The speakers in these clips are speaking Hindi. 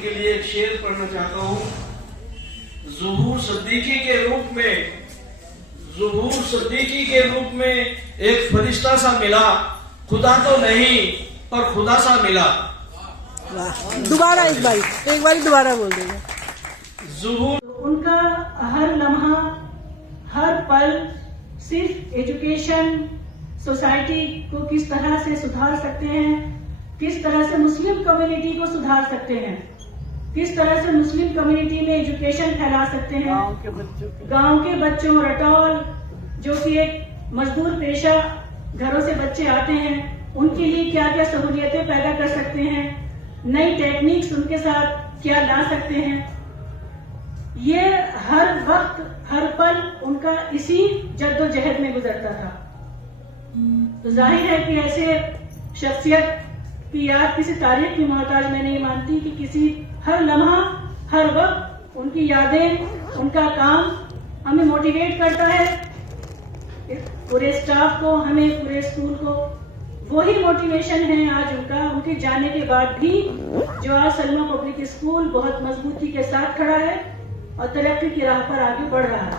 उनके लिए एक शेर पढ़ना चाहता हूँ। ज़ुहूर सिद्दीकी के रूप में एक फरिश्ता सा मिला, खुदा तो नहीं पर खुदा सा मिला। दोबारा एक बारी दोबारा बोल देंगे। ज़ुहूर उनका हर लम्हा, हर पल सिर्फ एजुकेशन सोसाइटी को किस तरह से सुधार सकते हैं, किस तरह से मुस्लिम कम्युनिटी को सुधार सकते हैं, किस तरह से मुस्लिम कम्युनिटी में एजुकेशन फैला सकते हैं। गांव के बच्चों रटौल जो कि एक मजदूर पेशा घरों से बच्चे आते हैं, उनके लिए क्या क्या सहूलियतें पैदा कर सकते हैं, नई टेक्निक्स उनके साथ क्या ला सकते हैं। ये हर वक्त हर पल उनका इसी जद्दोजहद में गुजरता था। तो जाहिर है कि ऐसे शख्सियत की याद किसी तारीख की मोहताज मैं नहीं मानती कि किसी हर लम्हा हर वक्त उनकी यादें, उनका काम हमें मोटिवेट करता है, पूरे स्टाफ को, हमें पूरे स्कूल को। वही मोटिवेशन है आज उनके जाने के बाद भी, जो आज सलमा पब्लिक स्कूल बहुत मजबूती के साथ खड़ा है और तरक्की की राह पर आगे बढ़ रहा है।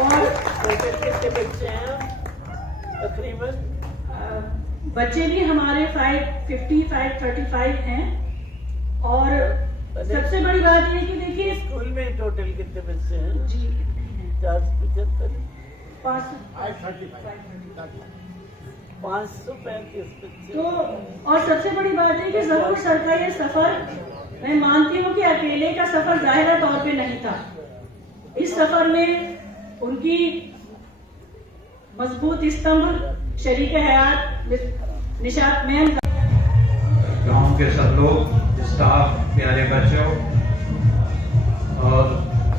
और कितने बच्चे हैं तकरीबन? बच्चे भी हमारे 535 हैं। और सबसे बड़ी बात ये कि देखिए स्कूल में टोटल कितने बच्चे हैं? जी 535 बच्चे। तो और सबसे बड़ी बात है कि जरूर सर का ये सफर, मैं मानती हूँ कि अकेले का सफर जाहिर तौर पे नहीं था। इस सफर में उनकी मजबूत स्तंभ शरीक हयात निशात मैम, गांव के सब लोग, स्टाफ, प्यारे बच्चों, और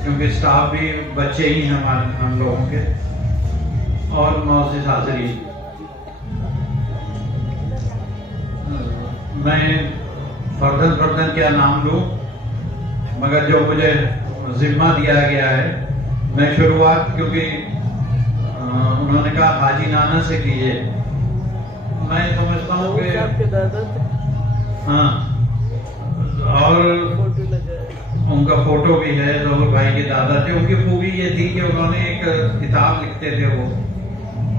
क्योंकि स्टाफ भी बच्चे ही हैं हम लोगों के, और मौजूद हाज़रीन, मैं फर्दन क्या नाम लूँ, मगर जो मुझे जिम्मा दिया गया है, मैं शुरुआत क्योंकि उन्होंने कहा हाजी नाना से कीजिए, मैं समझता हूँ कि हाँ, और उनका फोटो भी है। ज़हूर भाई के दादा थे। उनकी खूबी ये थी कि उन्होंने एक किताब लिखते थे वो,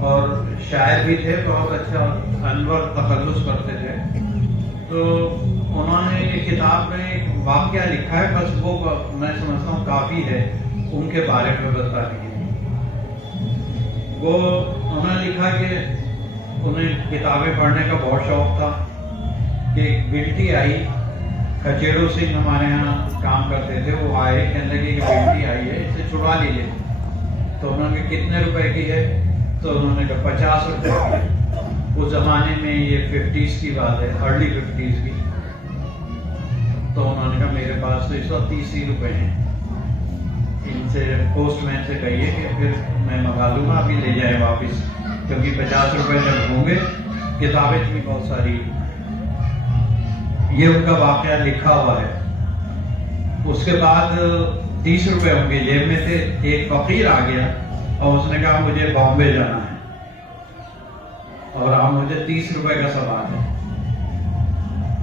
और शायर भी थे, बहुत अच्छा अनवर तखल्लुस करते थे। तो उन्होंने एक किताब में एक वाक़या लिखा है, बस वो मैं समझता हूँ काफ़ी है उनके बारे में बताने के लिए। वो उन्होंने लिखा कि उन्हें किताबें पढ़ने का बहुत शौक था कि एक बेटी आई, खचेड़ो सिंह हमारे यहाँ काम करते थे, वो आए, कहने लगे कि बेटी आई है, इसे छुड़वा लीजिए। तो उन्होंने कितने रुपए की है? तो उन्होंने कहा 50 रुपए की है। उस जमाने में ये 50s की बात है, अर्ली 50s की। तो उन्होंने कहा मेरे पास तो 130 ही रुपए हैं, इनसे पोस्टमैन से कहिए कि फिर मैं मंगा लूंगा, अभी ले जाए वापस, क्योंकि 50 रुपए जब होंगे, किताबें भी बहुत सारी। ये उनका वाकया लिखा हुआ है। उसके बाद 30 रुपए उनके जेब में थे। एक फकीर आ गया और उसने कहा मुझे बॉम्बे जाना है, और अब मुझे 30 रुपए का सवाल है।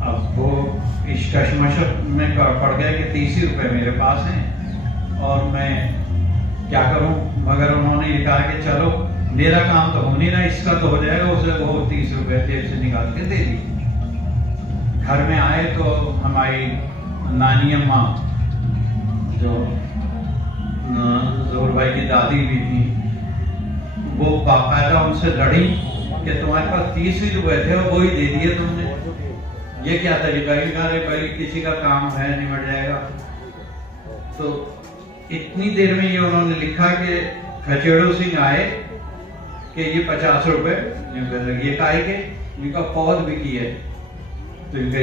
अब वो इस कशमश में पड़ गए कि 30 ही रुपए मेरे पास हैं और मैं क्या करूं। मगर उन्होंने ये कहा कि चलो, मेरा काम तो हो नहीं रहा, इसका तो हो जाएगा। उसे वो 30 रुपए जेब से निकाल के दे दी। घर में आए तो हमारी नानी अम्मा, जो ज़हूर भाई की दादी भी थी, वो बाकायदा उनसे लड़ी कि तुम्हारे पास 30 ही रुपए थे और वो ही दे दिए तुमने, ये क्या तरीका है? भाई किसी का काम है, निमट जाएगा। तो इतनी देर में ये उन्होंने लिखा कि खचेड़ो सिंह आए कि ये 50 रुपए, ये काहे के, इनका पौध भी की है। तो इनका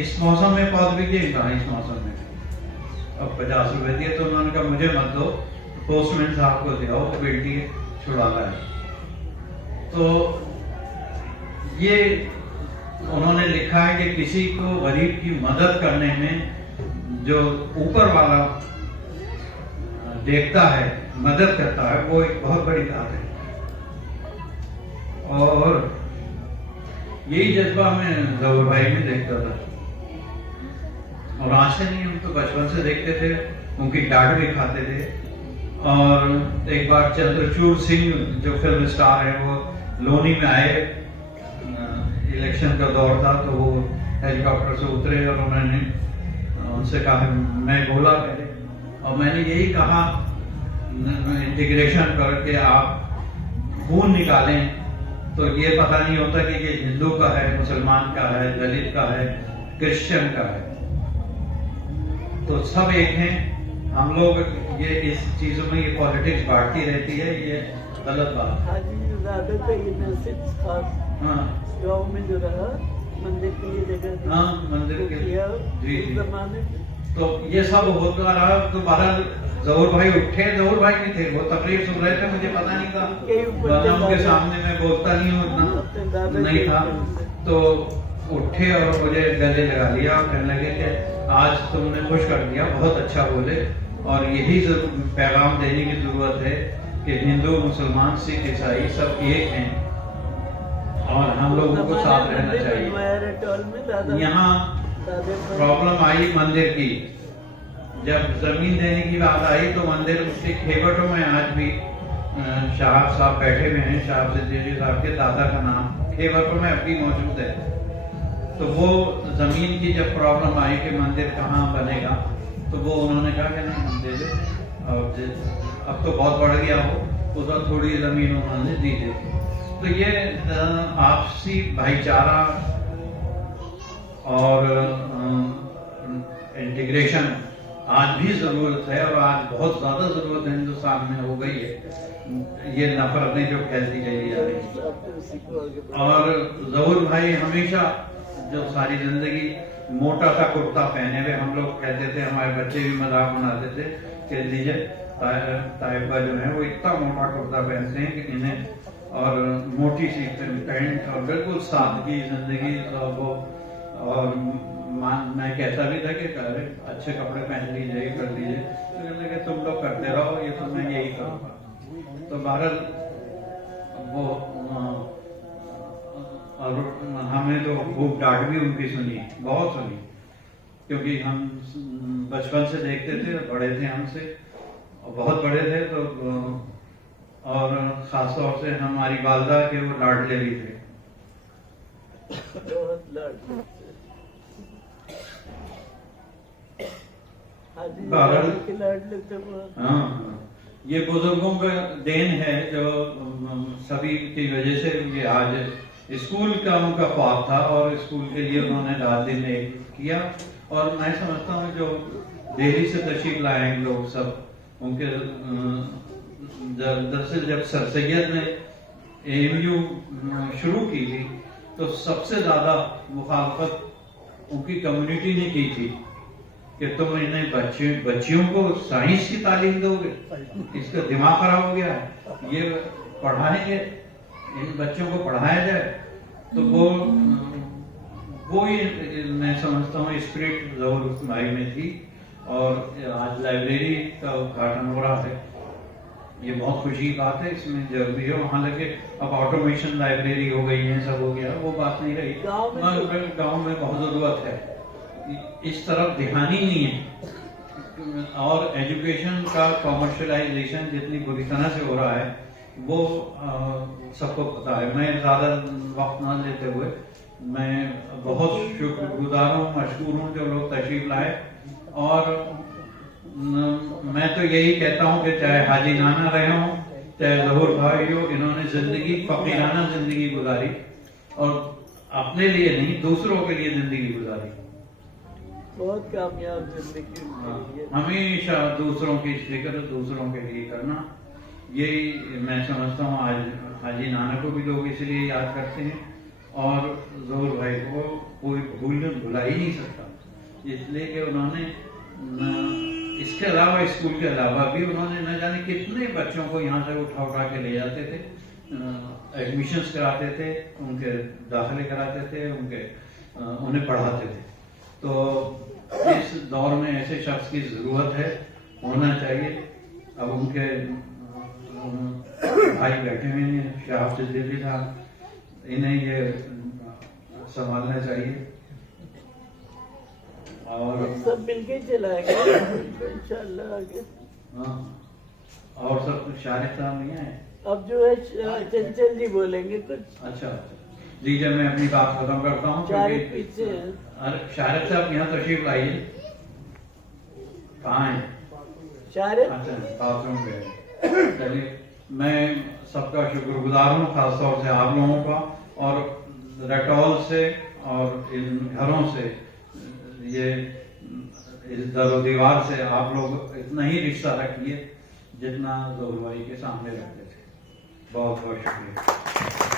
इस मौसम में पौध भी किए, कहा इस मौसम में। अब 50 रुपए दिए तो उन्होंने कहा मुझे मत दो, पोस्टमैन साहब को दिया, वो बेटी छुड़ाना है। तो ये उन्होंने लिखा है कि किसी को गरीब की मदद करने में जो ऊपर वाला देखता है, मदद करता है, वो एक बहुत बड़ी बात है। और यही जज्बा मैं ज़हूर भाई में देखता था। और आज से नहीं, हम तो बचपन से देखते थे, उनकी डांट भी खाते थे। और एक बार चंद्रचूड़ सिंह जो फिल्म स्टार है, वो लोनी में आए, इलेक्शन का दौर था, तो वो हेलीकॉप्टर से उतरे और उन्होंने उनसे कहा, मैं बोला पहले, और मैंने यही कहा, इंटीग्रेशन करके आप खून निकालें तो ये पता नहीं होता कि ये हिंदू का है, मुसलमान का है, दलित का है, क्रिश्चियन का है, तो सब एक हैं। हम लोग ये इस चीजों में ये पॉलिटिक्स बांटती रहती है, ये गलत बात है। हाँ गाँव में जो रहा मंदिर के लिए जगह, हाँ मंदिर के लिए, जी जमाने तो ये सब होता रहा। तो बहरहाल जहूर भाई उठे, जहूर भाई नहीं थे, वो तकरीर सुन रहे थे, मुझे पता नहीं था, वरना उनके सामने मैं बोलता नहीं हूँ, इतना नहीं था। तो उठे और मुझे गले लगा लिया और कहने लगे कि आज तुमने खुश कर दिया, बहुत अच्छा बोले, और यही पैगाम देने की जरूरत है कि हिंदू, मुसलमान, सिख, ईसाई सब एक हैं और हम लोगों को साथ रहना चाहिए। यहाँ प्रॉब्लम आई मंदिर की, जब जमीन देने की बात आई तो मंदिर उसके खेवटों में आज भी शाहब साहब बैठे हुए हैं, शाहब सिद्दीकी साहब के दादा का नाम खेवटों में अभी मौजूद है। तो वो जमीन की जब प्रॉब्लम आई कि मंदिर कहाँ बनेगा, तो वो उन्होंने कहा कि नहीं हम दे देते, और अब तो बहुत बढ़ गया हो, उधर थोड़ी जमीन उन्होंने दी थी। तो ये आपसी भाईचारा और इंटीग्रेशन आज भी जरूरत है, और आज बहुत ज्यादा जरूरत है, हिंदुस्तान में हो गई है ये नफरतें जो फैलती गई जा रही। और जहूर भाई हमेशा जो सारी जिंदगी मोटा सा कुर्ता पहने हुए, हम लोग कहते थे, हमारे बच्चे भी मजाक बनाते थे कि लीजिए ताइबा जो है वो इतना मोटा कुर्ता पहनते हैं कि इन्हें, और मोटी सी पैंट और बिल्कुल सादगी जिंदगी वो। और मैं कहता भी था कि अच्छे कपड़े पहन लीजिए, कर लीजिए, तो कहने लगे तुम लोग करते रहो, ये तो मैं यही करूँगा। तो बहरहाल वो और हमें तो खूब डांट भी उनकी सुनी, बहुत सुनी, क्योंकि हम बचपन से देखते थे, बड़े थे हमसे, बहुत बड़े थे, तो और खासतौर से हमारी वालदा के वो लाडले भी थे। हाँ, ये बुजुर्गों का देन है जो सभी की वजह से ये आज स्कूल का उनका ख्वाब था, और स्कूल के लिए उन्होंने रात दिन एक किया। और मैं समझता हूँ जो दिल्ली से तशरीफ लाए लोग सब, उनके दरअसल जब सर सैयद ने AMU शुरू की थी तो सबसे ज्यादा मुखालफत उनकी कम्युनिटी ने की थी कि तुम इन्हें बच्चियों को साइंस की तालीम दोगे, इसका दिमाग खराब हो गया है, ये पढ़ाएंगे, इन बच्चों को पढ़ाया जाए। तो वो ही मैं समझता हूँ स्पिरिट जहूर भाई में थी। और आज लाइब्रेरी का उद्घाटन हो रहा है, ये बहुत खुशी की बात है, इसमें जरूरी है। वहाँ लगे अब ऑटोमेशन लाइब्रेरी हो गई है, सब हो गया, वो बात नहीं रही। गाँव में बहुत जरूरत है, इस तरफ ध्यान ही नहीं है। और एजुकेशन का कॉमर्शलाइजेशन जितनी बुरी तरह से हो रहा है वो सबको पता है। मैं ज्यादा वक्त न लेते हुए मैं बहुत शुक्रगुजार हूँ, मशहूर हूँ जो लोग तशरीफ लाए। और मैं तो यही कहता हूँ कि चाहे हाजी नाना रहे हों, चाहे जहूर भाई हो, इन्होंने जिंदगी फकीराना जिंदगी गुजारी, और अपने लिए नहीं दूसरों के लिए जिंदगी गुजारी, बहुत कामयाब जिंदगी। हमेशा दूसरों की फिक्र दूसरों के लिए करना, यही मैं समझता हूँ। आज हाजी नाना को भी लोग इसलिए याद करते हैं, और जहूर भाई को कोई भुला ही नहीं सकता, इसलिए कि उन्होंने इसके अलावा स्कूल के अलावा भी उन्होंने न जाने कितने बच्चों को यहाँ से उठा के ले जाते थे, एडमिशन्स कराते थे, उनके दाखिले कराते थे, उन्हें पढ़ाते थे। तो इस दौर में ऐसे शख्स की जरूरत है, होना चाहिए। अब उनके भाई बैठे हुए हैं, शाहब सिद्दीकी साहब, इन्हें ये संभालना चाहिए। और सब मिलके चलाएंगे इंशाल्लाह आगे। हाँ, और सब कुछ शारिक साहब नहीं आए? अब जो है चंचल जी बोलेंगे कुछ। अच्छा लीजिए, मैं अपनी बात खत्म करता हूँ। शारिक पीछे हैं। अरे शारिक साहब यहाँ तशरीफ लाइए। कहाँ है? शारिक अच्छा बाथरूम में। चलिए, मैं सबका शुक्रगुजार हूँ, खासतौर से आप लोगों का, और रटौल से और इन घरों से, ये इस दरो दीवार से आप लोग इतना ही रिश्ता रखिए जितना ज़ोहर भाई के सामने रखते थे। बहुत बहुत शुक्रिया।